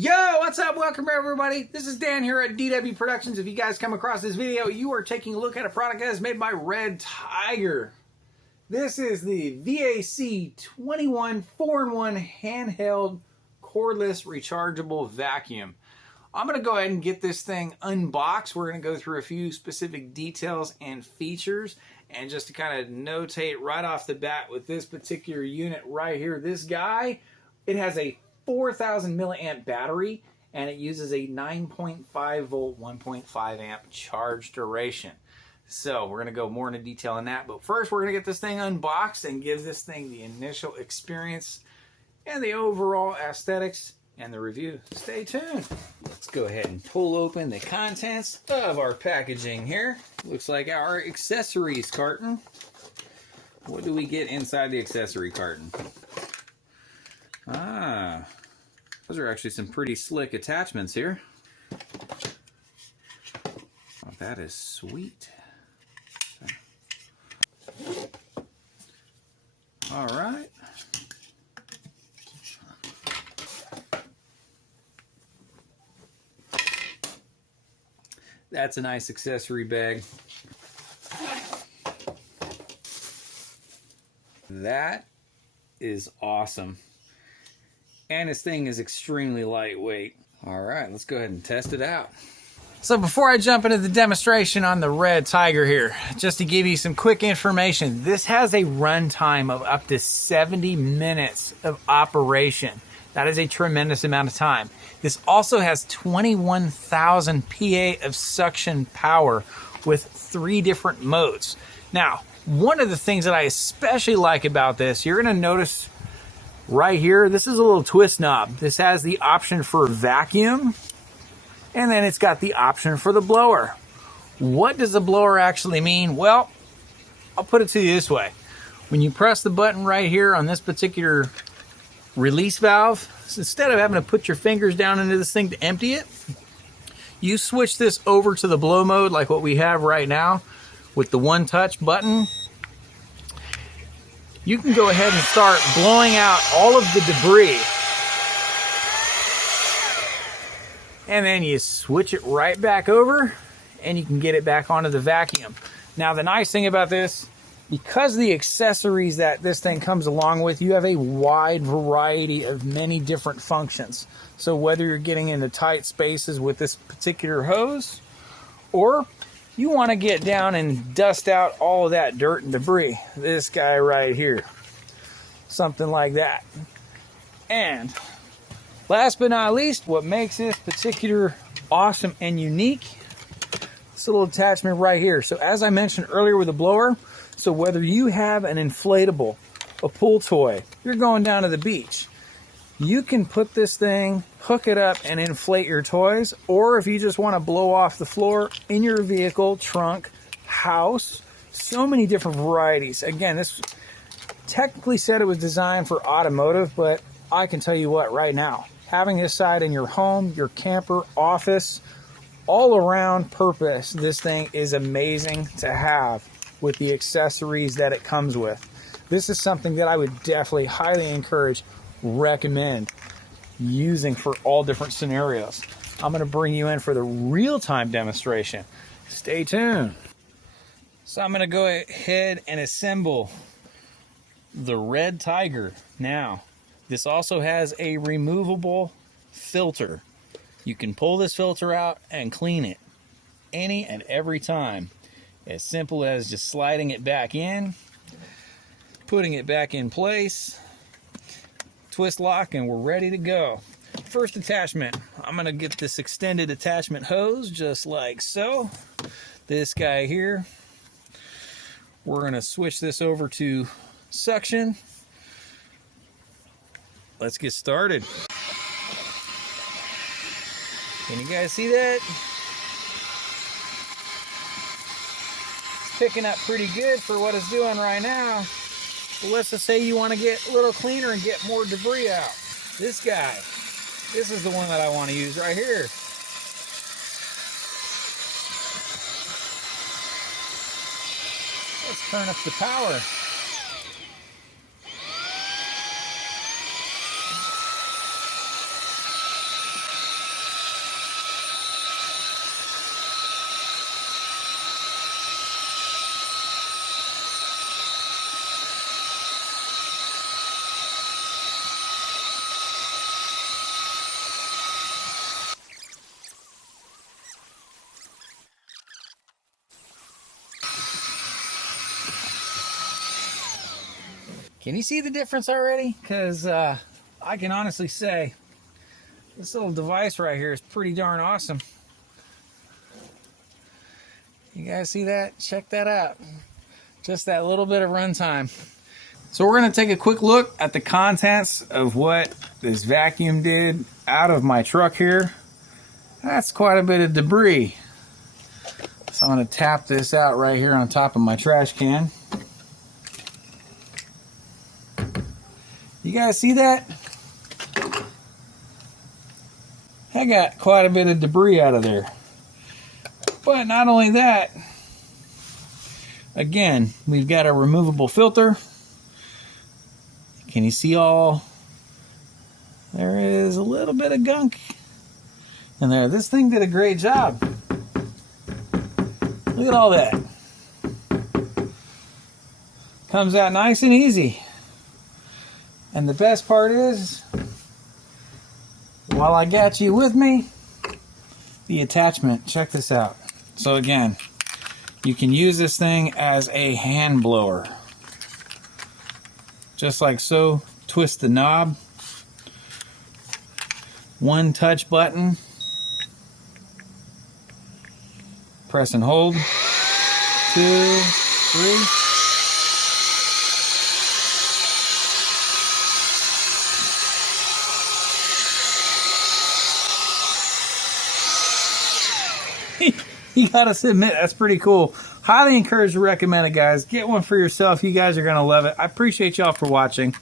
Yo, what's up? Welcome everybody. This is Dan here at DW Productions. If you guys come across this video, you are taking a look at a product that is made by REDTIGER. This is the VAC 21 4-in-1 handheld cordless rechargeable vacuum. I'm going to go ahead and get this thing unboxed. We're going to go through a few specific details and features. And just to kind of notate right off the bat with this particular unit right here, this guy, it has a 4,000 milliamp battery and it uses a 9.5 volt 1.5 amp charge duration. So we're going to go more into detail on that, but first we're going to get this thing unboxed and give this thing the initial experience and the overall aesthetics and the review. Stay tuned. Let's go ahead and pull open the contents of our packaging here. Looks like our accessories carton. What do we get inside the accessory carton? Those are actually some pretty slick attachments here. Oh, that is sweet. All right. That's a nice accessory bag. That is awesome. And this thing is extremely lightweight. All right, let's go ahead and test it out. So before I jump into the demonstration on the REDTIGER here, just to give you some quick information, this has a runtime of up to 70 minutes of operation. That is a tremendous amount of time. This also has 21,000 PA of suction power with 3 different modes. Now, one of the things that I especially like about this, you're gonna notice right here, this is a little twist knob. This has the option for vacuum, and then it's got the option for the blower. What does the blower actually mean? Well, I'll put it to you this way. When you press the button right here on this particular release valve, instead of having to put your fingers down into this thing to empty it, you switch this over to the blow mode like what we have right now with the one touch button. You can go ahead and start blowing out all of the debris. And then you switch it right back over and you can get it back onto the vacuum. Now the nice thing about this, because of the accessories that this thing comes along with, you have a wide variety of many different functions. So whether you're getting into tight spaces with this particular hose, or you want to get down and dust out all of that dirt and debris, this guy right here, something like that. And last but not least, what makes this particular awesome and unique, this little attachment right here. So as I mentioned earlier with the blower, so whether you have an inflatable, a pool toy, you're going down to the beach, you can put this thing, hook it up and inflate your toys, or if you just want to blow off the floor in your vehicle, trunk, house, so many different varieties. Again, this technically said it was designed for automotive, but I can tell you what, right now, having this side in your home, your camper, office, all around purpose, this thing is amazing to have with the accessories that it comes with. This is something that I would definitely highly encourage, recommend using for all different scenarios. I'm going to bring you in for the real-time demonstration. Stay tuned. So I'm going to go ahead and assemble the REDTIGER. Now, this also has a removable filter. You can pull this filter out and clean it any and every time. As simple as just sliding it back in, putting it back in place, twist lock, and we're ready to go. First attachment, I'm going to get this extended attachment hose just like so. This guy here, we're going to switch this over to suction. Let's get started. Can you guys see that? It's picking up pretty good for what it's doing right now. But let's just say you want to get a little cleaner and get more debris out. This guy, this is the one that I want to use right here. Let's turn up the power. Can you see the difference already? Because I can honestly say this little device right here is pretty darn awesome. You guys see that? Check that out. Just that little bit of runtime. So we're going to take a quick look at the contents of what this vacuum did out of my truck here. That's quite a bit of debris. So I'm going to tap this out right here on top of my trash can. You guys see that? I got quite a bit of debris out of there. But not only that, again, we've got a removable filter. Can you see all? There is a little bit of gunk in there. This thing did a great job. Look at all that. Comes out nice and easy. And the best part is, while I got you with me, the attachment. Check this out. So again, you can use this thing as a hand blower. Just like so. Twist the knob. One touch button. Press and hold. 2, 3. You gotta submit, that's pretty cool. Highly encourage and recommend it, guys. Get one for yourself. You guys are gonna love it. I appreciate y'all for watching.